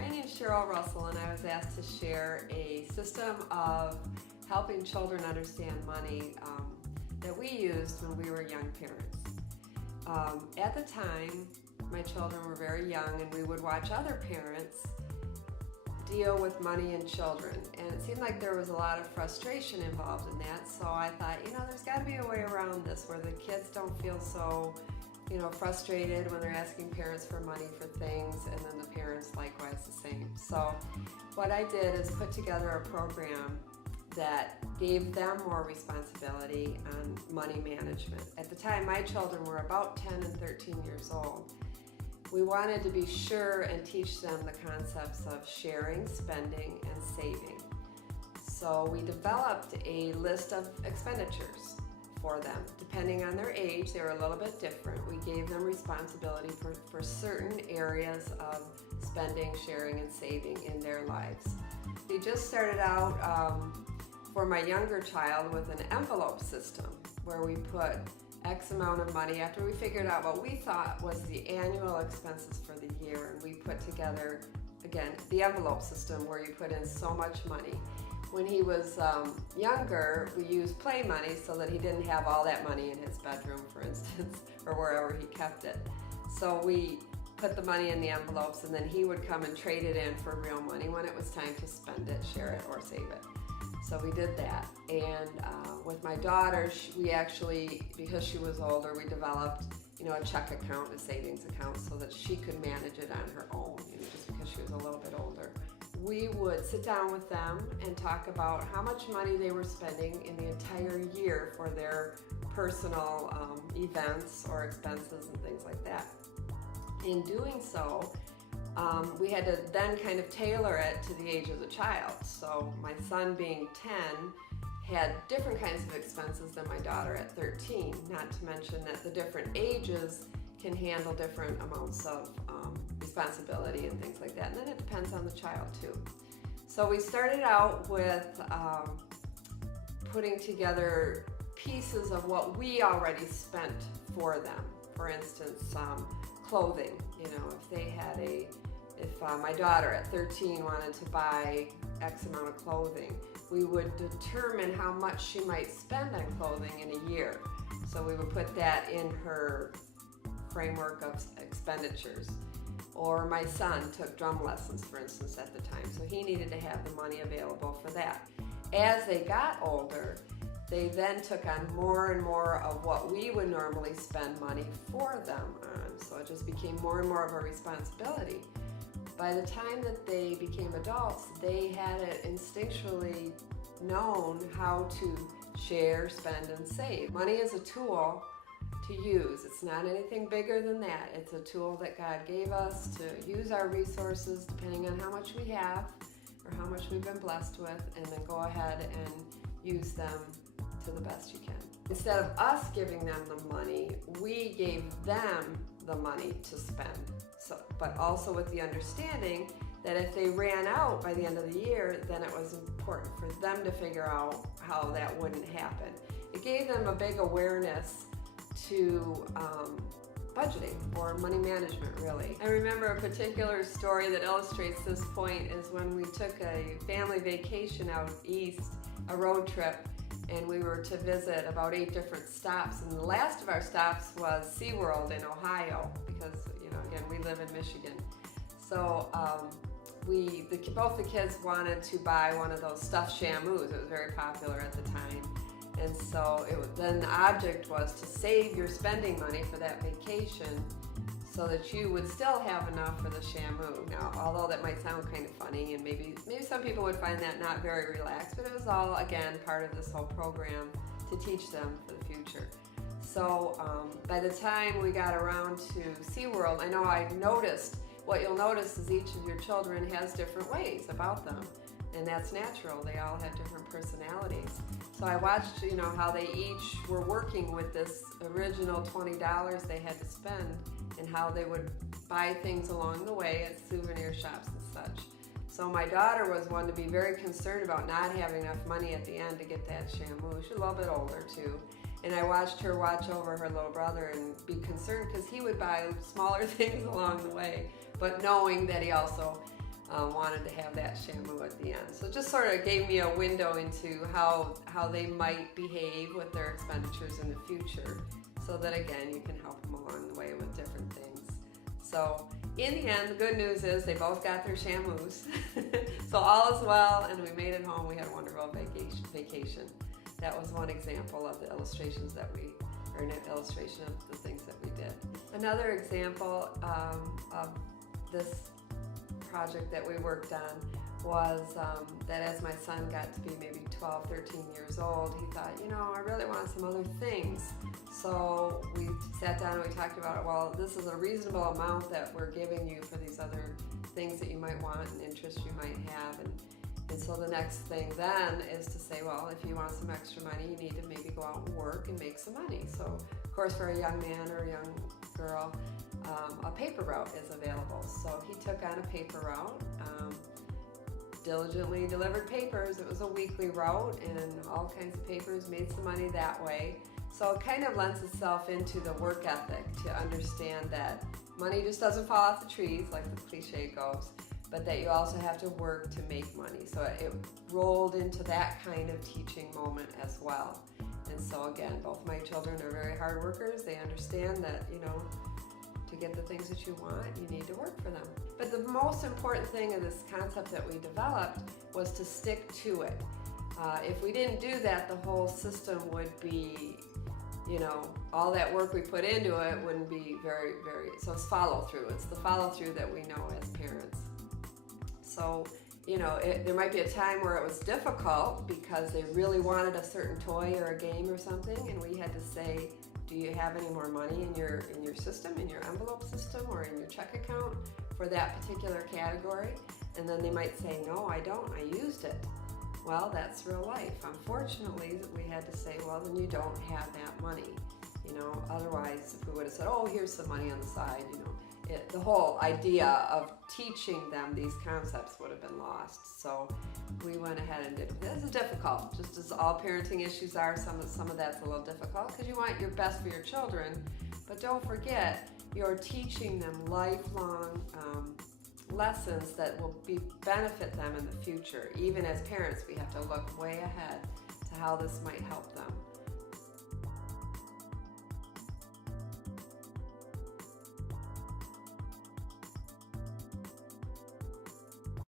My name is Cheryl Russell, and I was asked to share a system of helping children understand money that we used when we were young parents. At the time, my children were very young, and we would watch other parents deal with money and children, and it seemed like there was a lot of frustration involved in that. So I thought, there's got to be a way around this where the kids don't feel so frustrated when they're asking parents for money for things, and then the parents likewise the same. So what I did is put together a program that gave them more responsibility on money management. At the time, my children were about 10 and 13 years old. We wanted to be sure and teach them the concepts of sharing, spending, and saving. So we developed a list of expenditures for them. Depending on their age, they were a little bit different. We gave them responsibility for certain areas of spending, sharing, and saving in their lives. We just started out for my younger child with an envelope system where we put X amount of money after we figured out what we thought was the annual expenses for the year, and we put together, again, the envelope system where you put in so much money. When he was younger, we used play money so that he didn't have all that money in his bedroom, for instance, or wherever he kept it. So we put the money in the envelopes, and then he would come and trade it in for real money when it was time to spend it, share it, or save it. So we did that. And with my daughter, we actually, because she was older, we developed a check account, a savings account, so that she could manage it on her own, just because she was a little bit older. We would sit down with them and talk about how much money they were spending in the entire year for their personal events or expenses and things like that. In doing so, we had to then kind of tailor it to the age of the child. So my son, being 10, had different kinds of expenses than my daughter at 13, not to mention that the different ages can handle different amounts of responsibility and things like that. And then it depends on the child too. So we started out with putting together pieces of what we already spent for them. For instance, clothing. If my daughter at 13 wanted to buy X amount of clothing, we would determine how much she might spend on clothing in a year. So we would put that in her framework of expenditures. Or my son took drum lessons, for instance, at the time, so he needed to have the money available for that. As they got older, they then took on more and more of what we would normally spend money for them on, so it just became more and more of a responsibility. By the time that they became adults, they had it instinctually known how to share, spend, and save. Money is a tool to use. It's not anything bigger than that. It's a tool that God gave us to use our resources depending on how much we have or how much we've been blessed with, and then go ahead and use them to the best you can. Instead of us giving them the money, we gave them the money to spend. But also with the understanding that if they ran out by the end of the year, then it was important for them to figure out how that wouldn't happen. It gave them a big awareness to budgeting or money management, really. I remember a particular story that illustrates this point is when we took a family vacation out east, a road trip, and we were to visit about 8 different stops. And the last of our stops was SeaWorld in Ohio, because, again, we live in Michigan. So both the kids wanted to buy one of those stuffed shamus. It was very popular at the time. And so then the object was to save your spending money for that vacation so that you would still have enough for the shamu. Now, although that might sound kind of funny, and maybe some people would find that not very relaxed, but it was all, again, part of this whole program to teach them for the future. So by the time we got around to SeaWorld, I noticed, what you'll notice is each of your children has different ways about them. And that's natural. They all have different personalities. So I watched, how they each were working with this original $20 they had to spend, and how they would buy things along the way at souvenir shops and such. So my daughter was one to be very concerned about not having enough money at the end to get that shamu. She's a little bit older too. And I watched her watch over her little brother and be concerned because he would buy smaller things along the way, but knowing that he also wanted to have that shampoo at the end. So it just sort of gave me a window into how they might behave with their expenditures in the future, so that again you can help them along the way with different things. So in the end, the good news is they both got their shampoos. So all is well, and we made it home. We had a wonderful vacation. That was one example of the illustrations that or an illustration of the things that we did. Another example of this project that we worked on was that as my son got to be maybe 12, 13 years old, he thought, I really want some other things. So we sat down and we talked about it. Well, this is a reasonable amount that we're giving you for these other things that you might want and interests you might have. And so the next thing then is to say, well, if you want some extra money, you need to maybe go out and work and make some money. So of course for a young man or a young girl, a paper route is available. So he took on a paper route, diligently delivered papers. It was a weekly route and all kinds of papers, made some money that way. So it kind of lends itself into the work ethic to understand that money just doesn't fall off the trees like the cliche goes, but that you also have to work to make money. So it rolled into that kind of teaching moment as well. And so again, both my children are very hard workers. They understand that, to get the things that you want, you need to work for them. But the most important thing of this concept that we developed was to stick to it. If we didn't do that, the whole system would be, all that work we put into it wouldn't be very, so it's follow through. It's the follow through that we know as parents. So, there might be a time where it was difficult because they really wanted a certain toy or a game or something, and we had to say, do you have any more money in your system, in your envelope system, or in your check account for that particular category? And then they might say, no, I don't, I used it. Well, that's real life. Unfortunately, we had to say, well, then you don't have that money. Otherwise, if we would have said, oh, here's some money on the side, the whole idea of teaching them these concepts would have been lost. So we went ahead and did it. This is difficult, just as all parenting issues are. Some of that's a little difficult because you want your best for your children, but don't forget you're teaching them lifelong lessons that will benefit them in the future. Even as parents, we have to look way ahead to how this might help them.